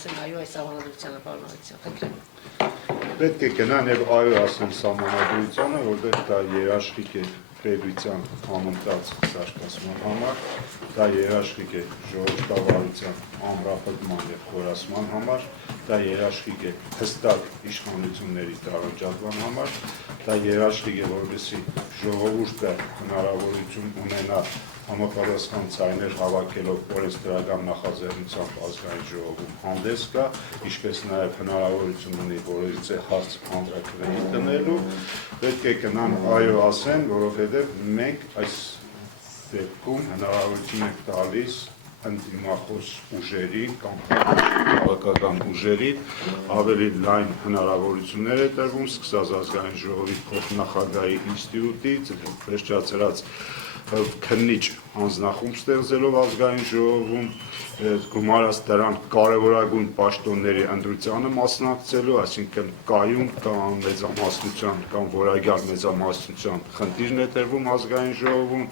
ասեն այո այս սահմանադրությանը, պարոն Ավետիսյան, խնդրեմ։ Պետք է գնան եւ այո ասեն սահմանադրությանը, որովհետեւ դա երաշխիք է պետության համընթաց զարգացման համար, դա երաշխիք է ժողովրդավարության ամրապնդման եւ խորացման համար, դա երաշխիք է հստակ իշխանությունների տարանջատման համար, դա երաշխիք է, որովհետեւ ժողովուրդը հնարավորություն ունենա համապատասխան ցայներ հավաքելով օրենսդրական նախաձեռնությամբ ազգային ժողովում հանդես գա, ինչպես նաև հնարավորություն ունի որևիցե հարց հանրաքվեի դնելու, պետք է գնան այո ասեն, որովհետև մենք այս դեպքում հնարավորություն ենք տալիս ընդդիմախոս ուժերի կամ քաղաքական ուժերի ավելի լայն հնարավորություններ է տրվում, սկսած ազգային ժողովի փոխնախագահի ինստիտուտից, վերջացրած քննիչ հանձնախումբ ստեղծելով ազգային ժողովում, գումարած դրան կարևորագույն պաշտոնների ընտրությանը մասնակցելու, այսինքն կայուն կամ մեծամասնության կամ որակյալ մեծամասնության խնդիրն է տրվում ազգային ժողովում,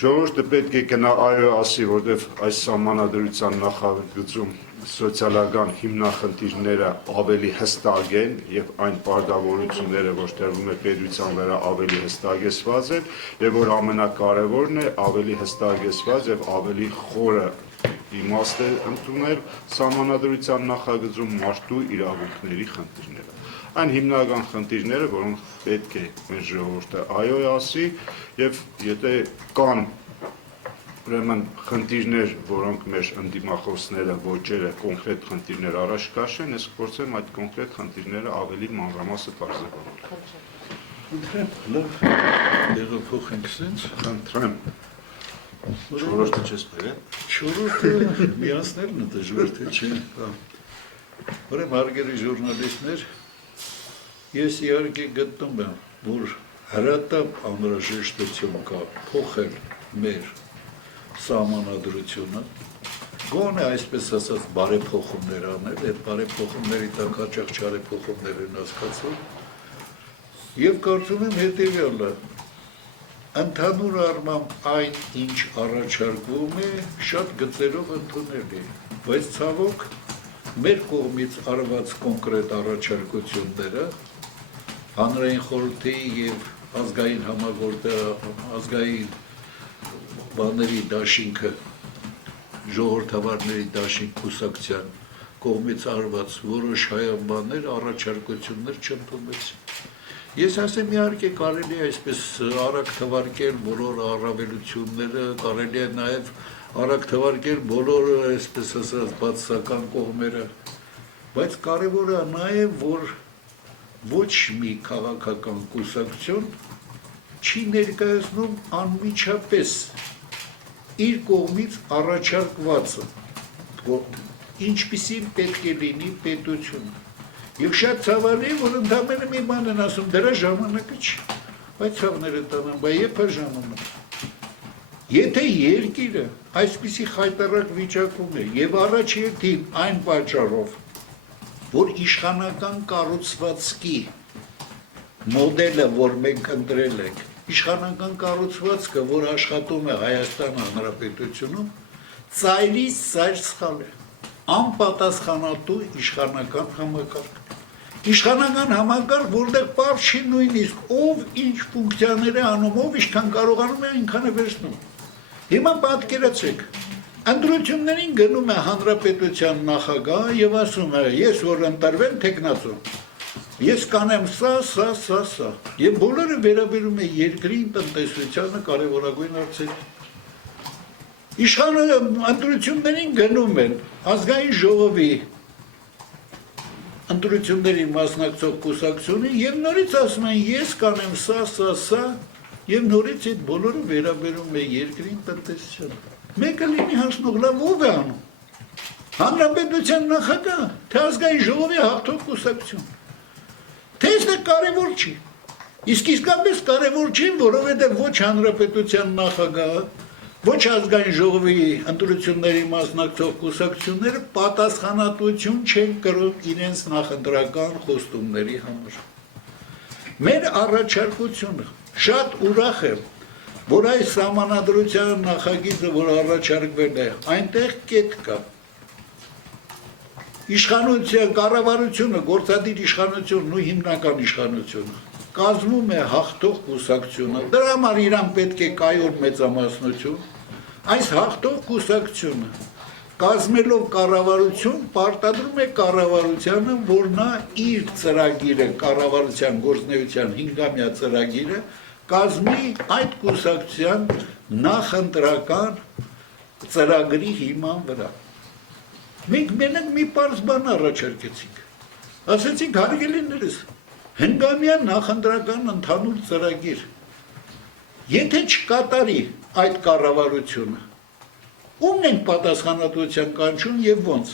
ժողովուրդը պետք է գնա այո ասի, որտեղ այս սահմանադրության նախագծում սոցիալական հիմնախնդիրները ավելի հստակ են եւ այն պարտավորությունները, որ տրվում է պետության վրա ավելի հստակեցված են եւ որ ամենակարևորն է ավելի հստակեցված եւ ավելի խորը իմաստ է ընդունել սահմանադրության նախագծում մարդու իրավունքների խնդիրները։ Այն հիմնական խնդիրները, որոնք պետք է մեր ժողովուրդը այո ասի եւ եթե կան ուրեմն խնդիրներ, որոնք մեր ընդդիմախոսները ոչերը կոնկրետ խնդիրներ առաջ քաշեն, ես կփորձեմ այդ կոնկրետ խնդիրները ավելի մանրամասը բարձրացնել։ Խնդրեմ, լավ, դեղը փոխենք սենց։ Խնդրեմ։ Շորոստը չես բերել։ Շորոստը միացնելն է դժվար թե չէ։ Ուրեմն հարգելի ժուրնալիստներ, ես իհարկե գտնում եմ, որ հրատապ անհրաժեշտություն կա փոխել մեր սահմանադրությունը, գոնե այսպես ասած բարեփոխումներ անել, այդ բարեփոխումների տակ հաճախ չարեփոխումներ են հասկացվում, եւ կարծում եմ հետեւյալը, ընդհանուր առմամբ այն, ինչ առաջարկվում է, շատ գծերով ընդունելի, բայց ցավոք մեր կողմից արված կոնկրետ առաջարկությունները հանրային խորհրդի եւ ազգային ազգային բաների դաշինքը ժողովրդավարների դաշինք կուսակցության կողմից արված որոշ հայաբաններ առաջարկություններ չընդունեցին։ Ես ասեմ իհարկե կարելի է այսպես արագ թվարկել բոլոր առավելությունները, կարելի է նաեւ արագ թվարկել բոլոր այսպես ասած բացասական կողմերը, բայց կարևորը նաեւ որ ոչ մի քաղաքական կուսակցություն չի ներկայացնում անմիջապես իր կողմից առաջարկվածը, ինչպիսին պետք է լինի պետությունը։ Եվ շատ ցավալի է, որ ընդամենը մի բան են ասում, դրա ժամանակը չի, բայց ցավները տանան, բայց երբ է ժամանակ։ Եթե երկիրը այսպիսի խայտառակ վիճակում է եւ առաջ երթին այն պատճառով, որ իշխանական կառուցվածքի մոդելը, որ մենք ընտրել ենք, իշխանական կառուցվածքը, որ աշխատում է Հայաստան Հանրապետությունում, ծայրից ծայր սխալ է, անպատասխանատու իշխանական համակարգ։ Իշխանական համակարգ, որտեղ պարզ չի նույնիսկ ով ինչ ֆունկցիաներ է անում, ով ինչքան կարողանում է, այնքան է վերցնում։ Հիմա պատկերացրեք, ընտրություններին գնում է հանրապետության նախագահ եւ ասում է, ես որ ընտրվեմ թեկնածու, ես կանեմ սա, եւ բոլորը վերաբերում է երկրին, տնտեսությանը, կարևորագույն հարցերին։ Իշխանը ընտրություններին գնում են ազգային ժողովի ընտրությունների մասնակցող կուսակցությունը եւ նորից ասում են ես կանեմ սա եւ նորից այդ բոլորը վերաբերում է երկրին, տնտեսությանը։ Մեկը լինի հանձնող լավ ով է անում։ Հանրապետության նախագահ, թե ազգային ժողովի հաղթող կուսակցություն։ Թե դա կարևոր չի։ Իսկ իսկապես կարևոր չի, որովհետեւ ոչ հանրապետության նախագահը, ոչ ազգային ժողովի ընտրությունների մասնակցող կուսակցությունները պատասխանատվություն չեն կրում իրենց նախընտրական խոստումների համար։ Մեր առաջարկությունը շատ ուրախ է, որ այս սահմանադրության նախագիծը, որ առաջարկվել է, այնտեղ կետ կա։ իշխանության կառավարությունը, գործադիր իշխանությունն ու հիմնական իշխանությունը կազմում է հաղթող կուսակցությունը, դրա համար իրան պետք է կայուն մեծամասնություն, այս հաղթող կուսակցությունը կազմելով կառավարություն պարտադրում է կառավարությանը, որ նա իր ծրագիրը, կառավարության գործնեության 5-ամյա ծրագիրը կազմի այդ կուսակցության նախընտրական ծրագրի հիման վրա։ Մենք մենակ մի պարզ բան առաջարկեցինք, ասեցինք հարգելիներս, հնգամյա նախընտրական ընդհանուր ծրագիր, եթե չկատարի այդ կառավարությունը, ումն ենք պատասխանատվության կանչում եւ ոնց։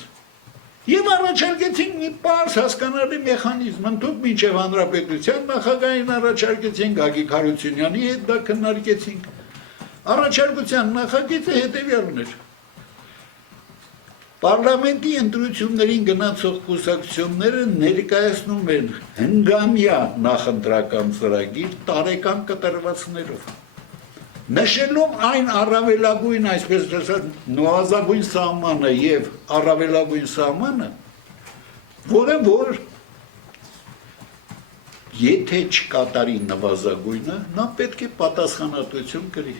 Եվ առաջարկեցինք մի պարզ հասկանալի մեխանիզմ, ընդհանուր մինչև հանրապետության նախագահին առաջարկեցինք, Գագիկ Հարությունյանի հետ դա քննարկեցինք։ Առաջարկության նախագիծը հետևյալն էր. Պարլամենտի ընտրություններին գնացող կուսակցությունները ներկայացնում են հնգամյա նախընտրական ծրագիր տարեկան կտրվածներով։ Նշելով այն առավելագույն, այսպես ասած, նվազագույն սահմանը եւ առավելագույն սահմանը, որը որ եթե չկատարի նվազագույնը, նա պետք է պատասխանատվություն կրի։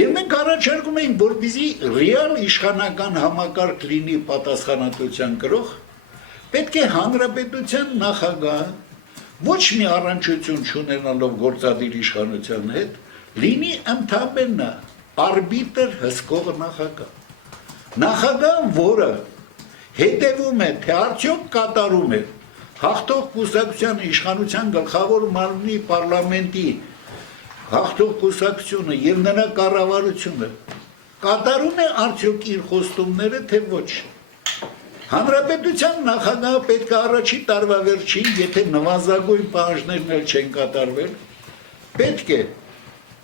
Եվ մենք առաջարկում ենք, որպեսզի ռեալ իշխանական համակարգ լինի պատասխանատվության կրող, պետք է հանրապետության նախագահը ոչ մի առնչություն չունենալով գործադիր իշխանության հետ լինի ընդհանրապես արբիտր հսկող նախագահ։ Նախագահ, որը հետևում է, թե արդյոք կատարում է հաղթող կուսակցության իշխանության գլխավոր մարմնի պարլամենտի հաղթող կուսակցությունը եւ նրա կառավարությունը կատարում է արդյոք իր խոստումները, թե ոչ։ Հանրապետության նախագահը պետք է առաջի տարվա վերջին, եթե նվազագույն պահանջներն էլ չեն կատարվել, պետք է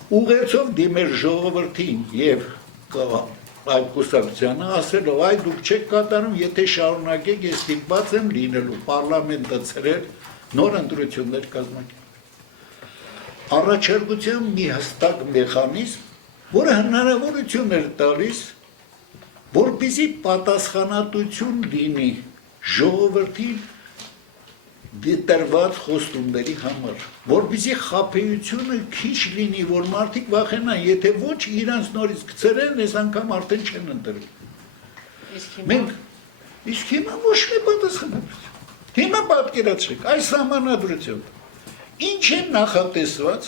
ուղերձով դիմել ժողովրդին եւ այդ կուսակցությանը, ասելով այ դուք չեք կատարում, եթե շարունակեք, ես ստիպված եմ լինելու պարլամենտը ցրել, նոր ընտրություններ կազմակերպել։ Առաջարկության մի հստակ մեխանիզմ, որը հնարավորություն էր տալիս, որպեսզի պատասխանատվություն լինի ժողովրդին դիտերված խոստումների համար, որպեսզի խաբեությունը քիչ լինի, որ մարդիկ վախենան, եթե ոչ իրանց նորից գցրեն, այս անգամ արդեն չեն ընտրել։ Իսկ հիմա ոչ մի պատասխանատվություն։ Հիմա պատկերացրեք, այս սահմանադրությամբ ինչ է նախատեսված,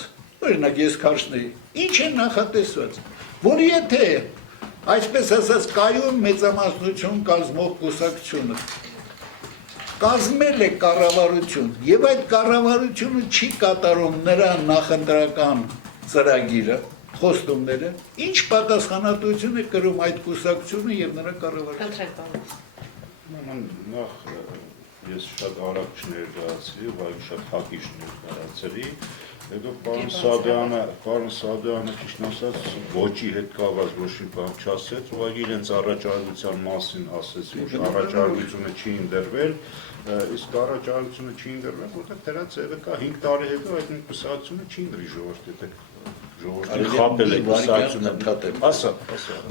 օրինակ ես քաշնեի, ինչ է նախատեսված, որ եթե այսպես ասած կայուն մեծամասնություն կազմող կուսակցությունը կազմել է կառավարություն եւ այդ կառավարությունը չի կատարում նրա նախընտրական ծրագիրը, խոստումները, ինչ պատասխանատվություն է կրում այդ կուսակցությունը եւ նրա կառավարությունը։ Նախ ես շատ արագ չներկայացրի, բայց շատ հակիչ ներկայացրի, հետո պարոն Սադյանը ճիշտ ասած ոչի հետ կապված ոչ մի բան չասեց, ուղղակի իրենց առաջարկության մասին ասեց, որ առաջարկությունը չի ընդրվել, իսկ առաջարկությունը չի ընդրվել, որտեղ դրա ձևը կա 5 տարի հետո այդ նույն կուսակցությունը չի ընդրի ժողովրդի, ժողովրդի խաբել է կուսակցությունը։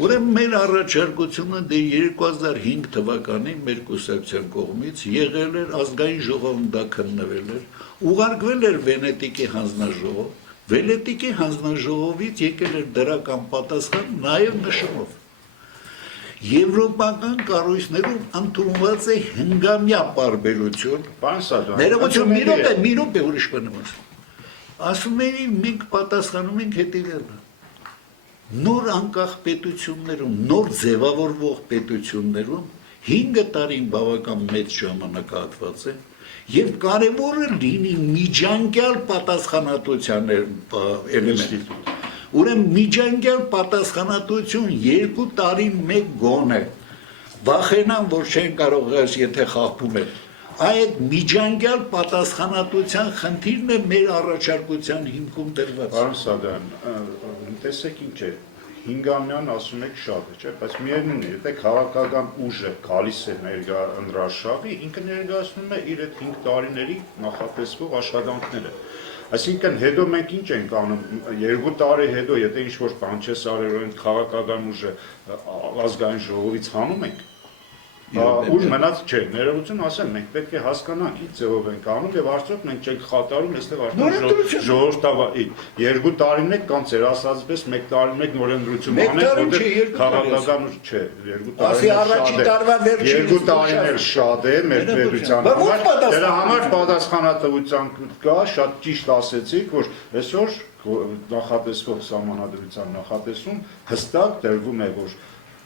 Ուրեմն մեր առաջարկությունը դե 2005 թվականին մեր կուսակցության կողմից եղել էր ազգային ժողովում դա քննվել էր, ուղարկվել էր Վենետիկի հանձնաժողով, Վենետիկի հանձնաժողովից եկել էր դրական պատասխան նաև նշումով։ Եվրոպական կառույցներում ընդունված է հնգամյա պարբերություն։ Ներողություն, մի րոպե ուրիշ բան եմ ասում։ Ասում էի մենք պատասխանում ենք հետևյալը։ Նոր անկախ պետություններում, նոր ձևավորվող պետություններում 5 տարին բավական մեծ ժամանակահատված է եւ կարեւորը լինի միջանկյալ պատասխանատվության էլեմենտ։ Ուրեմն միջանկյալ պատասխանատվություն 2 տարին մեկ գոնե։ Վախենան, որ չեն կարող ես, եթե խախտում են։ Այդ միջանկյալ պատասխանատվության խնդիրն է մեր առաջարկության հիմքում դրված։ Պարոն Սադյան, տեսեք ինչ է, 5-ամյան ասում եք շատ է, չէ՞, բայց միևնույն է, եթե քաղաքական ուժը գալիս է ներկա ընդրաշավի, ինքը ներկայացնում է իր այդ 5 տարիների նախատեսվող աշխատանքները։ Այսինքն հետո մենք ինչ ենք անում, 2 տարի հետո, եթե ինչ-որ բան չես արել, այդ քաղաքական ուժը ազգային ժողովից հանում ենք, Ուր մնաց չէ, ներողություն ասեմ, մենք պետք է հասկանանք ինչ ձևով ենք անում եւ արդյոք մենք չենք խաթարում, այստեղ արդյոք ժողովրդավարի 2 տարին մեկ կամ ծեր ասածպես 1 տարին մեկ նորընտրություն անենք, որտեղ քաղաքական չէ, 2 տարիներ շատ է մեր պետության համար, դրա համար պատասխանատվության կա, շատ ճիշտ ասեցիք, որ այսօր նախատեսվող սահմանադրության նախատեսում հստակ դրվում է, որ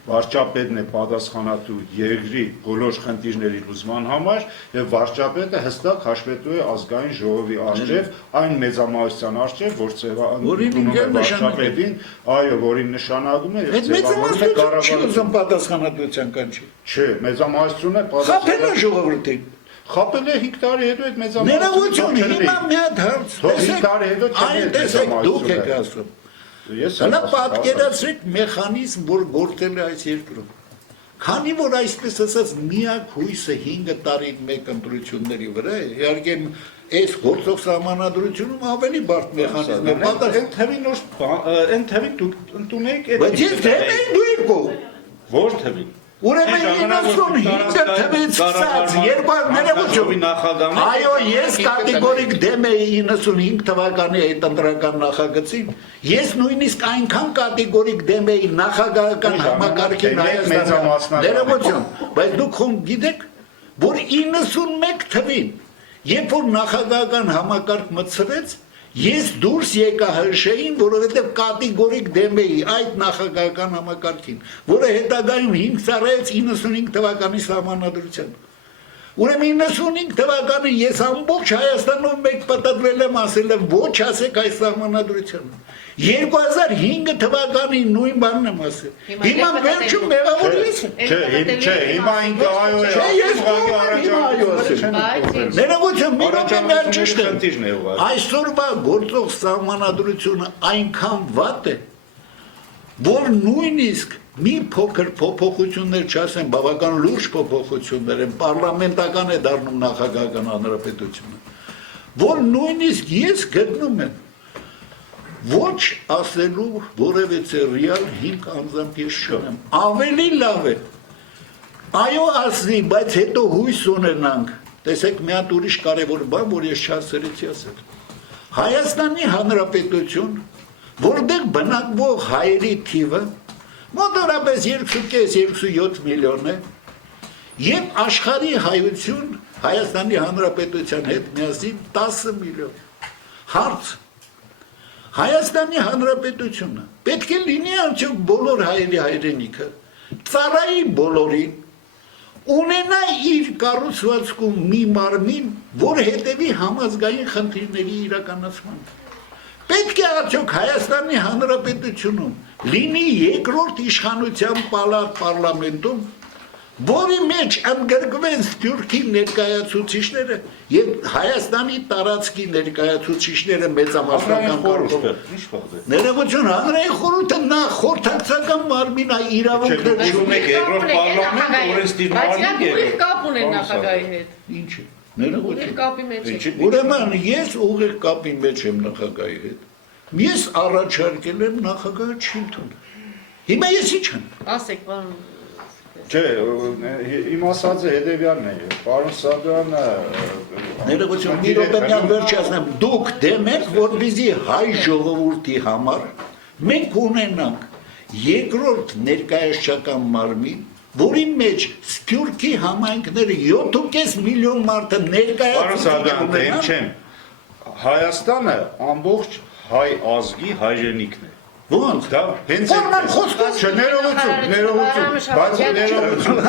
վարչապետն է պատասխանատու երկրի բոլոր խնդիրների լուծման համար եւ վարչապետը հստակ հաշվետու է ազգային ժողովի առջեւ այն մեծամասնության առջեւ, որ ձևավորում է վարչապետին, այո, որին նշանակում է եւ ձևավորում է կառավարության պատասխանատվության կանչի։ Չէ, մեծամասնությունը պատասխանատու է ժողովրդին։ Խապել է 5 տարի հետո այդ մեծամասնությունը։ Հիմա մի հատ հարց։ 5 տարի հետո տեսեք, դուք եք ասում։ Հələ պատկերացրեք մեխանիզմ, որ գործել է այս երկրում։ Քանի որ այսպես ասած միակ հույսը 5 տարի մեկ ընտրությունների վրա է, իհարկե այս գործող սահմանադրությունում ավելի բարդ մեխանիզմ է։ Այն թվի նոր, այն թվի դուք ընդունեք այդ։ Բայց ես թվին դու եկո։ Որ թվի։ Ուրեմն 95 թվից սկսած ներողություն այո ես կատեգորիկ դեմ էի 95 թվականի այդ ընտրական նախագծին ես նույնիսկ այնքան կատեգորիկ դեմ էի նախագահական համակարգին Հայաստանում ներողություն բայց դուք գիտեք որ 91 թվին երբ որ նախագահական համակարգ մտցվեց Ես դուրս եկա հրշեին, որովհետև կատեգորիկ դեմ էի այդ նախագահական համակարգին, որը հետագայում 5 ծառայեց 95 թվականի սահմանադրության։ Ուրեմն 95 թվականին ես ամբողջ Հայաստանով մեկ պատտվել եմ ասել եմ ոչ ասեք այս սահմանադրությանը։ 2005 թվականին նույն բանն եմ ասել։ Հիմա վերջում մեղավորվեց։ Չէ, հիմա ինքը այո է։ Չէ, ես ներողություն, մի րոպե ճիշտ է։ Այսօրվա գործող սահմանադրությունը այնքան վատ է, որ նույնիսկ մի փոքր փոփոխություններ չասեմ, բավական լուրջ փոփոխություններ են, պարլամենտական է դառնում նախագահական հանրապետությունը, որ նույնիսկ ես գտնում եմ ոչ ասելու որևէ ռեալ 5 անձամբ ես չունեմ, ավելի լավ է, այո ասի, բայց հետո հույս ունենանք, տեսեք մի հատ ուրիշ կարևոր բան, որ ես չասերեցի ասել, Հայաստանի Հանրապետություն, որտեղ բնակվող հայերի թիվը մոտավորապես 2.5-2.7 միլիոն է եւ աշխարհի հայություն Հայաստանի Հանրապետության հետ միասին 10 միլիոն հարց Հայաստանի Հանրապետությունը պետք է լինի արդյոք բոլոր հայերի հայրենիքը ծառայի բոլորին ունենա իր կառուցվածքում մի մարմին որ հետևի համազգային խնդիրների իրականացման Պետք է արդյոք Հայաստանի Հանրապետությունում լինի երկրորդ իշխանության պալատ պարլամենտում, որի մեջ ընդգրկվեն Սփյուռքի ներկայացուցիչները եւ Հայաստանի տարածքի ներկայացուցիչները մեծամասնական կարգով։ Ներողություն, հանրային խորհուրդը նախ խորհրդակցական մարմին է իրավունքներ ունեք երկրորդ պարլամենտ, օրենսդիր մարմին է։ Կապ ունեն նախագահի հետ։ Ինչ է։ Ներողություն։ Կապի մեջ է։ Ուրեմն ես ուղիղ կապի մեջ եմ նախագահի հետ։ Ես առաջարկել եմ նախագահը չի ընդունել։ Հիմա ես ինչ եմ։ Ասեք, պարոն։ Չէ, իմ ասածը հետևյալն է, պարոն Սադրյանը ներողություն, մի րոպեյան վերջ ասեմ, դուք դեմ եք, որպեսզի հայ ժողովրդի համար մենք ունենանք երկրորդ ներկայացչական մարմին, որի մեջ Սփյուռքի համայնքները 7.5 միլիոն մարդ ներկայացուցիչ ունենան։ Հայաստանը ամբողջ հայ ազգի հայրենիքն է։ Ոնց։ Դա հենց ներողություն, բայց ներողություն։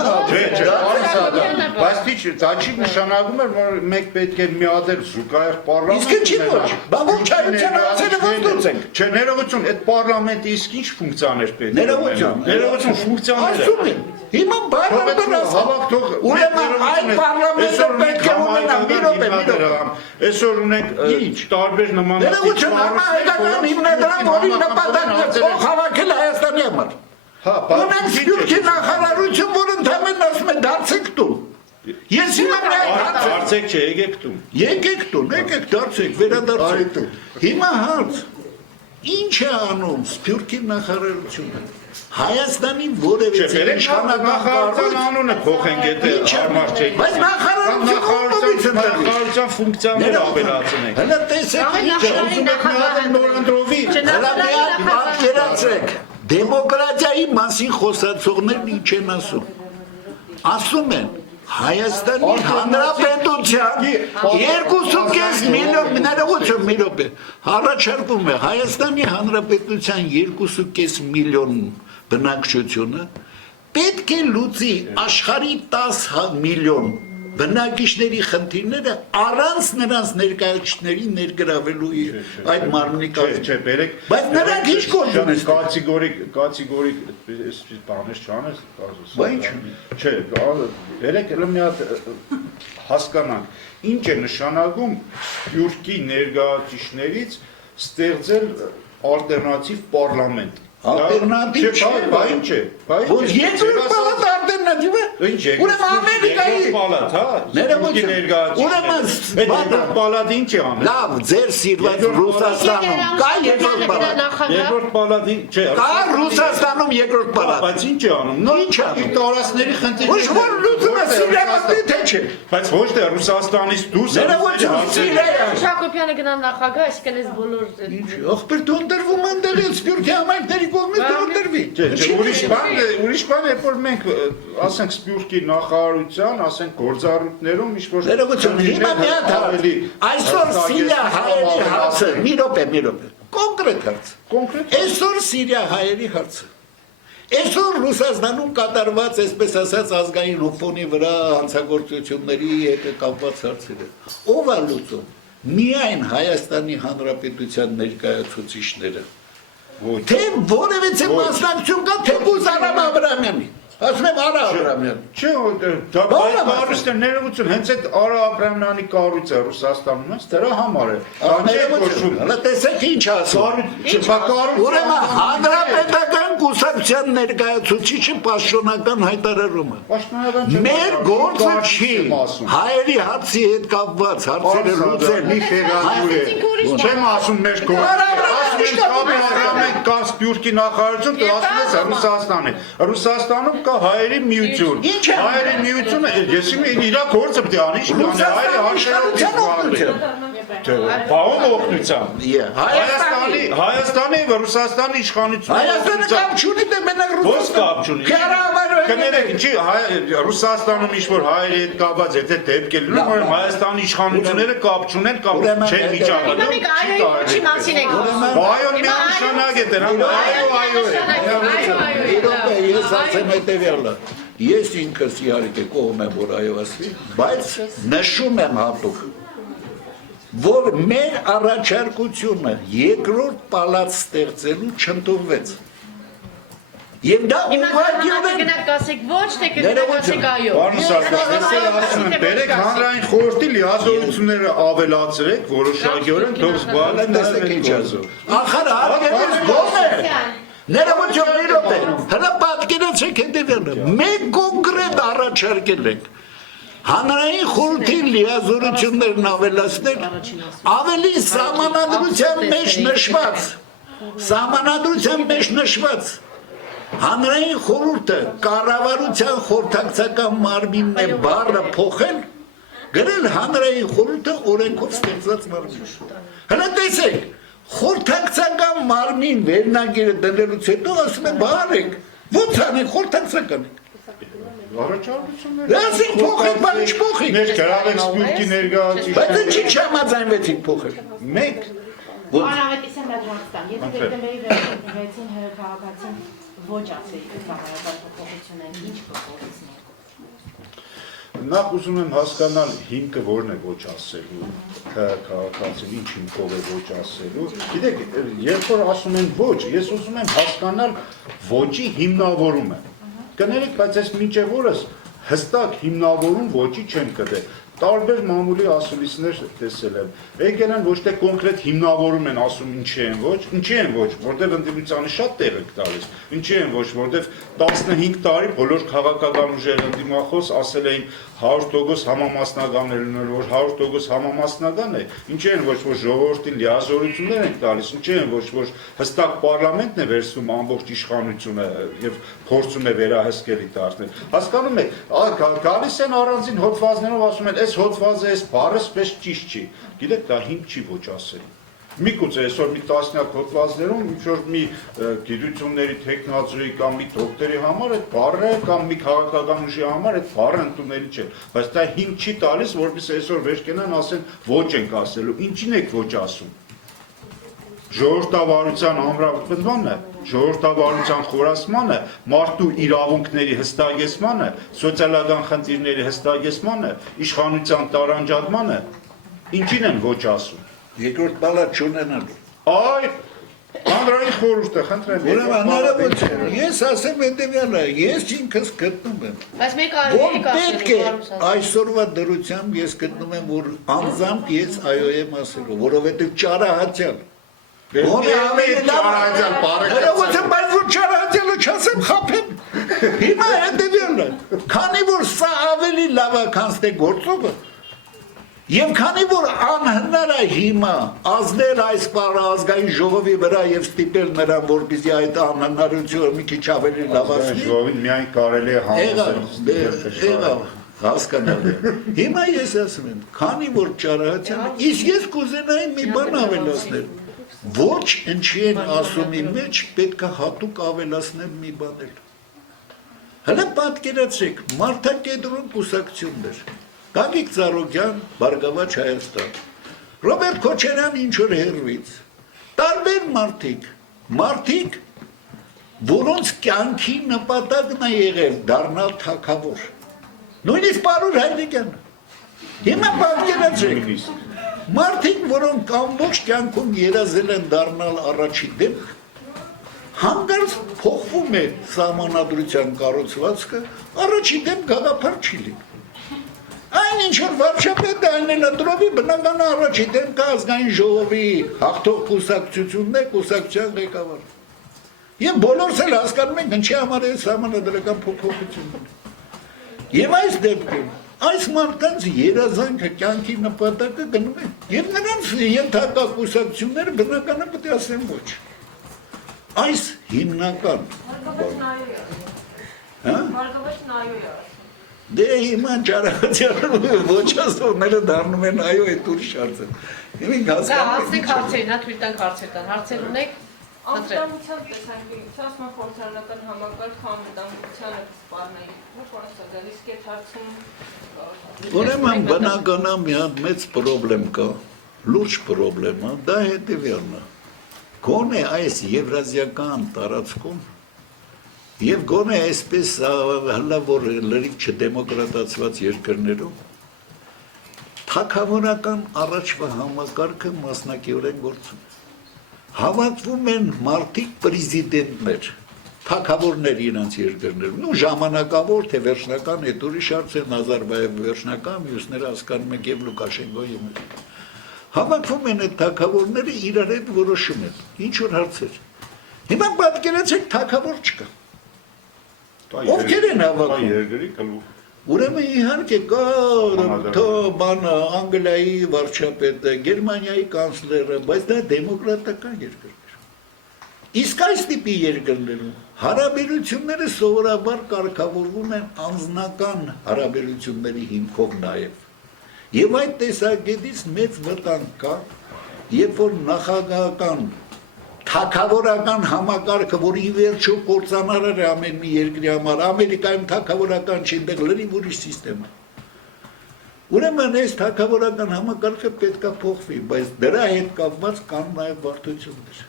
Բայց դա չի նշանակում որ մենք պետք է միադեղ զուգահեռ պարլամենտ։ Իսկ չի ոչ։ Բա ոչ հայության հարցերը ոնց լուծենք։ Չէ, ներողություն, այդ պարլամենտը իսկ ինչ ֆունկցիաներ պետք է։ Ներողություն, ֆունկցիաներ։ Ասում եմ, հիմա պարլամենտը հավաքող ուրեմն այդ պարլամենտը պետք է ունենա մի րոպե։ Այսօր ունենք տարբեր նմանատիպ։ Ներողություն, հայկական հիմնադրամ, որի նպատակն է փող հավաքել Հայաստանի համար։ Ունենք Սփյուռքի նախարարություն, որ ընդհանրապես ասում է դարձեք տուն։ Ես հիմա դարձեք չէ, եկեք տուն։ Եկեք տուն, եկեք դարձեք, վերադարձեք։ Հիմա հարց։ Ինչ է անում Սփյուռքի նախարարությունը։ Հայաստանի որևէ նախարարության անունը փոխենք եթե հարմար չէ։ Բայց նախարարության ֆունկցիաները ավելացնենք։ Հələ տեսեք պատկերացրեք դեմոկրատիայի մասին խոսացողներն ինչ են ասում։ Ասում են Հայաստանի Հանրապետության 2.5 միլիոն առաջարկում է Հայաստանի Հանրապետության 2.5 միլիոն բնակչությունը պետք է լուծի աշխարհի 10 միլիոն բնակիչների խնդիրները առանց նրանց ներկայացուցիչների ներգրավելու այդ մարմնի կազմում։ Բայց նրանք ինչ գործ ունեն կատեգորիկ բաներ չանես, Բայց չէ, երեք մի հատ հասկանանք ինչ է նշանակում Սփյուռքի ներկայացուցիչներից ստեղծել ալտերնատիվ պարլամենտ։ Ալտերնատիվ չէ, բայց չէ, Որ երկրորդ պալատ ալտերնատիվ է։ Ուրեմն Ամերիկայի պալատ, հա։ Սփյուռքի ներկայացուցիչները։ Երկրորդ պալատը ինչ է անում։ Լավ, ձեր սիրված Ռուսաստանում կա երկրորդ պալատ։ Երկրորդ պալատի, չէ։ Կա Ռուսաստանում երկրորդ պալատ։ Բայց ինչ է անում։ Ինչ է անում։ Տարածքների խնդիրները։ Ոչ որ լուծումը Սիրիայի թե չէ։ Բայց ոչ թե Ռուսաստանից դուրս է։ Շակոբյանը գնալ նախագահ, այսինքն այս բոլոր Ախպեր դու ընտրվում ընդդեղից Սփյուռքի համայնքների կողմից դրվի։ Չէ, ուրիշ բան է, որ մենք ասենք Սփյուռքի նախարարության, ասենք գործառույթներում ինչ-որ հիմա մի հատ ավելի այսօր Սիրիա հայերի հարցը, մի րոպե, կոնկրետ հարց։ Այսօր Սիրիա հայերի հարցը։ Այսօր Ռուսաստանում կատարված, այսպես ասած, ազգային ֆոնի վրա հանցագործությունների հետ կապված հարցերը։ Ով է լուծում։ Միայն Հայաստանի Հանրապետության ներկայացուցիչները։ Թե որևէ մասնակցություն կա թեկուզ Արամ Աբրահամյանի։ Ասում եմ Արա Աբրահամյան։ Չէ, դա կառույցը ներողություն, հենց այդ Արա Աբրահամյանի կառույցը Ռուսաստանում է, դրա համար է։ Հələ տեսեք ինչ ասում։ Ուրեմն հանրապետական կուսակցության ներկայացուցիչը պաշտոնական հայտարարում է։ Մեր գործը չի հայերի հարցի հետ կապված հարցերը լուծել։ Մի խեղաթյուրի է։ Չեմ ասում մեր գործը։ Կա Սփյուռքի նախարարություն, դու ասում ես Ռուսաստանի։ Ռուսաստանում կա հայերի միություն։ Հայերի միությունը, ես իր գործը պետք է անի, չի հայերի հարցերով Բաղում օգնությամբ։ Հայաստանի և Ռուսաստանի իշխանությունը Հայաստանը կապ չունի, դե մենակ Ո՞ս կապ չունի։ Կներեք, չի Ռուսաստանում ինչ-որ հայերի հետ կապված եթե դեպք է լինում, որ Հայաստանի իշխանությունները կապ չունեն, կապ չեն միջակայքում։ Այո, միանշանակ է դրան, այո։ Ես ասեմ հետևյալը, ես ինքս իհարկե կողմ եմ, որ այո ասվի, բայց նշում եմ հատուկ, որ մեր առաջարկությունը երկրորդ պալատ ստեղծելու չընդունվեց։ Եվ դա ուղղակիորեն գնաք ասեք ոչ, թե գնաք ասեք այո։ Բերեք հանրային խորհրդի լիազորությունները ավելացրեք, որոշակիորեն թող զբաղեն տեսեք ինչ ասում։ Ախր հարգելուց գոհ է։ Ներողություն մի րոպե, հələ պատկերացրեք հետևյալը, մենք կոնկրետ առաջարկել ենք հանրային խորհրդի լիազորություններն ավելացնել, ավելի սահմանադրության մեջ նշված հանրային խորհուրդը կառավարության խորհրդակցական մարմինն է բառը փոխել, գրել հանրային խորհուրդը օրենքով ստեղծված մարմին։ Հələ տեսեք, խորհրդակցական մարմին վերնագիրը դնելուց հետո ասում են բարեք, ո՞նց անենք խորհրդակցական ենք։ Առաջարկություններ։ Ասենք փոխեք, բայց չփոխեք։ Մեր գրավեք Սփյուռքի ներկայացուցիչ։ Բայց ինչի՞ չհամաձայնվեցիք փոխել։ Մեկ Անավետիսեմ Բադրաստան, եթե դեկտեմբերի 6-ին քաղաքացին ոչ ասեի կառավարական փոփոխություններ, ինչ կփոխեցնի։ Նախ ուզում եմ հասկանալ հիմքը որն է ոչ ասելու, քաղաքացին ինչ հիմքով է ոչ ասելու։ Գիտեք, երբ որ ասում են ոչ, ես ուզում եմ հասկանալ ոչի հիմնավորումը։ Կներեք, բայց ես մինչև օրս հստակ հիմնավորում ոչի չեմ գտել։ Տարբեր մամուլի ասուլիսներ տեսել եմ։ Եկել են ոչ թե կոնկրետ հիմնավորում են ասում ինչի են ոչ, որտեղ ընդդիմությանը շատ տեղ եք տալիս։ Ինչի են ոչ, որտեղ 15 տարի բոլոր քաղաքական ուժերը ընդդիմախոս ասել էին 100% համամասնական է լինել, որ 100% համամասնական է, ինչ են ոչ որ ժողովրդին լիազորություններ են տալիս, ինչ են ոչ որ հստակ պարլամենտն է վերցնում ամբողջ իշխանությունը եւ փորձում է վերահսկելի դարձնել։ Հասկանում եք, գալիս են առանձին հոդվածներով ասում են, այս հոդվածը այս բառը սպես ճիշտ չի։ Գիտեք, դա հիմք չի ոչ ասել։ Միգուցե այսօր մի տասնյակ հոդվածներում ինչ-որ մի գիտությունների տեխնոլոգիայի կամ մի դոկտորի համար այդ բառը կամ մի քաղաքական ուժի համար այդ բառը ընդունելի չէ, բայց դա հիմք չի տալիս, որովհետեւ այսօր վեր կենան ասեն ոչ ենք ասելու, ինչին եք ոչ ասում։ Ժողովրդավարության ամրապնդմանը, ժողովրդավարության խորացմանը, մարդու իրավունքների հստակեցմանը, սոցիալական խնդիրների հստակեցմանը, իշխանության տարանջատմանը, ինչին են ոչ ասում։ Երկրորդ բալա չունենալու։ Այ, հանրային խորհուրդը, խնդրեմ։ Ուրեմն հնարավորություն, ես ասեմ հետևյալը, ես ինքս գտնում եմ։ Բայց մեկ Որ այլ պետք է այսօրվա դրությամբ ես գտնում եմ, որ անձամբ ես այո եմ ասելու, որովհետև ճարահատյալ։ Ոնե ավելի լավ հնարավորություն, բայց որ ճարահատյալը չասեմ խափեմ։ Հիմա հետևյալը, քանի որ սա ավելի լավ է, քան ստե գործողը, Եվ քանի որ անհնար է հիմա ազդել այս բառը ազգային ժողովի վրա եւ ստիպել նրան, որպեսզի այդ անհնարությունը մի քիչ ավելի լավացնի, ժողովին միայն կարելի է Եղավ, հասկանալի։ Հիմա ես ասում եմ, քանի որ ճարահատյանը, իսկ ես կուզենայի մի բան ավելացնել, ոչ ինչի են ասումի մեջ պետք է հատուկ ավելացնել մի բան էլ։ Հələ պատկերացրեք, մարդակենտրոն կուսակցություններ Գագիկ Ծառուկյան, Բարգավաճ Հայաստան, Ռոբերտ Քոչարյան ինչ-որ հերվից, տարբեր մարդիկ, որոնց կյանքի նպատակն է եղել դառնալ թագավոր, նույնիսկ Պարուր Հայրիկյանը, հիմա պատկերացրեք, մարդիկ, որոնք ամբողջ կյանքում երազել են դառնալ առաջի դեմք, հանկարծ փոխվում է սահմանադրության կառուցվածքը, առաջի դեմ գաղափար չի լինում։ Այն ինչ-որ վարչապետը այնել տրովի բնական առաջի դեմ կա ազգային ժողովի հաղթող կուսակցությունն է, կուսակցության ղեկավար։ Եվ բոլորս էլ հասկանում ենք ինչի համար է սահմանադրական փոփոխությունն։ Եվ այս դեպքում այս մարդկանց երազանքը կյանքի նպատակը գնում է, եւ նրանց ենթակա կուսակցությունները բնականը պետք է ասեն ոչ։ Այս հիմնական Բարգավաճն այո է։ Դե հիմա ճարահատյանը ոչ ասողները դառնում են այո այդ ուրիշ հարցը։ Հիմին հասնենք հարցերին, թույլ տանք հարցեր տան, հարցեր ունեք։ Անվտանգության տեսանկյունից ասում են խորհրդարանական համակարգ անվտանգությանը կսպառնայի։ Ո՞րս է դա իսկ այդ հարցում Ուրեմն բնական է մի հատ մեծ խնդրեմ կա, լուրջ խնդրեմ է, դա հետևյալն է։ Գոնե այս եվրազիական տարածքում Եվ գոնե այսպես հլա որ լրիվ չդեմոկրատացված երկրներում թագավորական առաջվա համակարգը մասնակիորեն գործում է։ Հավաքվում են մարդիկ պրեզիդենտներ, թագավորներ իրենց երկրներում, ու ժամանակավոր թե վերջնական այդ ուրիշ հարց է Նազարբաև վերջնական, մյուսները հասկանում եք եւ Լուկաշենկո եւ Հավաքվում են այդ թագավորները իրար հետ որոշում են, ինչ որ հարցեր։ Հիմա պատկերացրեք թագավոր չկա։ Ովքեր են հավաքվում։ Ուրեմն իհարկե կա բանը Անգլիայի վարչապետը, Գերմանիայի կանցլերը, բայց դա դեմոկրատական երկրներ։ Իսկ այս տիպի երկրներում հարաբերությունները սովորաբար կարգավորվում են անձնական հարաբերությունների հիմքով նաև։ Եվ այդ տեսակետից մեծ վտանգ կա, երբ որ նախագահական թագավորական համակարգը, որ ի վերջո կործանարար է ամեն մի երկրի համար, Ամերիկայում թագավորական չի, այնտեղ լրիվ ուրիշ սիստեմ է։ Ուրեմն այս թագավորական համակարգը պետք է փոխվի, բայց դրա հետ կապված կան նաև բարդություններ։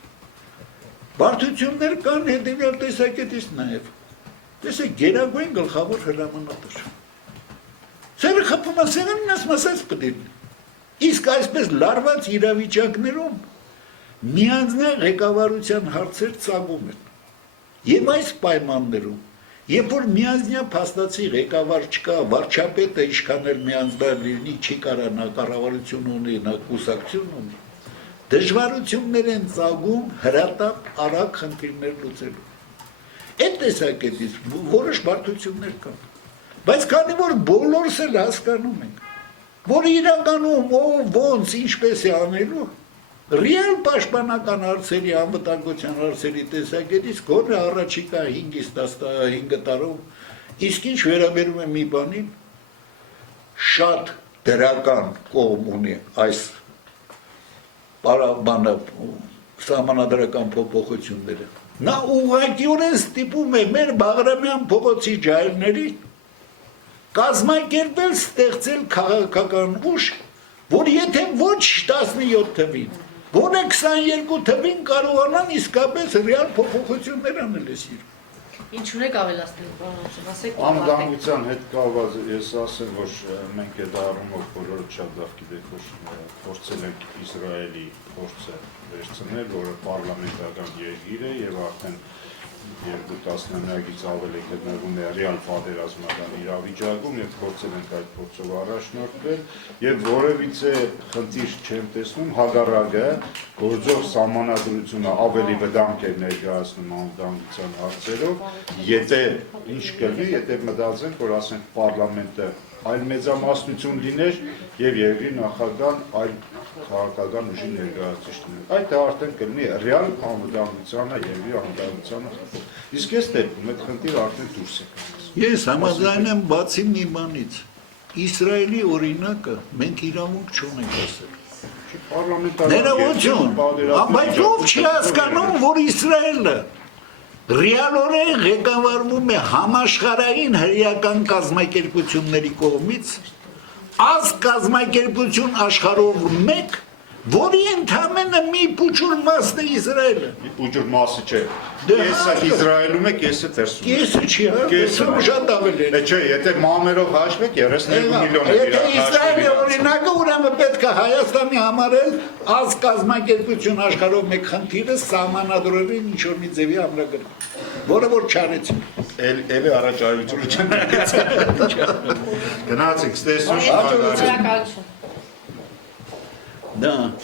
Բարդություններ կան հետևյալ տեսակետից նաև։ Տեսեք, գերագույն գլխավոր հրամանատար։ Սերը խփում է սեղանին, ասած պետք է։ Իսկ այսպես լարված իրավիճակներում միանձնյա ղեկավարության հարցեր ծագում են։ Եվ այս պայմաններում, երբ որ միանձնյա փաստացի ղեկավար չկա, վարչապետը ինչքան էլ միանձնյա լինի, չի կարա նա կառավարություն ունի, նա կուսակցություն ունի, դժվարություններ են ծագում հրատապ արագ խնդիրներ լուծելու։ Այդ տեսակետից որոշ բարդություններ կան։ Բայց քանի որ բոլորս էլ հասկանում ենք, որ իրականում ով ոնց ինչպես է անելու, ռեալ պաշտպանական հարցերի, անվտանգության հարցերի տեսակետից գոնե առաջիկա 5 տարով իսկ ինչ վերաբերում է մի բանին, շատ դրական կողմ ունի այս բանը սահմանադրական փոփոխությունները։ Նա ուղղակիորեն ստիպում է մեր Բաղրամյան փողոցի ջահելների կազմակերպել ստեղծել քաղաքական ուժ, որ եթե ոչ 17 թվին, որը 22 թվին կարողանան իսկապես ռեալ փոփոխություններ անել այս երկրում։ Ինչ ունեք ավելացնել, պարոն, ասեք։ Անվտանգության հետ կապված ես ասեմ, որ մենք այդ առումով բոլորը շատ լավ գիտենք, որ փորձել ենք Իսրայելի փորձը վերցնել, որը պարլամենտական երկիր է եւ արդեն 2 տասնամյակից ավել է գտնվում է ռեալ պատերազմական իրավիճակում եւ փորձել ենք այդ փորձով առաջնորդվել եւ որևիցե խնդիր չեմ տեսնում, հակառակը գործող սահմանադրությունը ավելի վտանգ է ներկայացնում անվտանգության հարցերով, եթե ինչ կլինի, եթե մտածենք, որ ասենք պարլամենտը այլ մեծամասնություն լիներ եւ երկրի նախագահան այլ քաղաքական ուժի ներկայացուցիչներ։ Այդ արդեն կլինի ռեալ անվտանգությանը երկրի անվտանգությանը խփող։ Իսկ այս դեպքում այդ խնդիրը արդեն դուրս է գալիս։ Ես համաձայն եմ բացի մի բանից։ Իսրայելի օրինակը մենք իրավունք չունենք ասել։ Ներողություն, բայց ով չի հասկանում, որ Իսրայելը ռեալորեն ղեկավարվում է համաշխարհային հրեական կազմակերպությունների կողմից, այս կազմակերպություն աշխարհով մեկ, որի ընդամենը մի փուչուր մասն է Իսրայելը։ Մի փուչուր մասը չէ։ Կեսը Իսրայելում է, կեսը դրսում։ Կեսը չի, կեսը շատ ավելի է։ Չէ, եթե մամերով հաշվեք 32 միլիոն է։ Եթե Իսրայելի օրինակը ուրեմն պետք է Հայաստանի համարել այս կազմակերպություն աշխարհով մեկ խնդիրը սահմանադրողին ինչ-որ մի ձևի ամրագրել, որը որ չարեցին։ Էլի առաջարկությունը չնայեցին։ Գնացինք, ստեսություն։ Շնորհակալություն։ Да.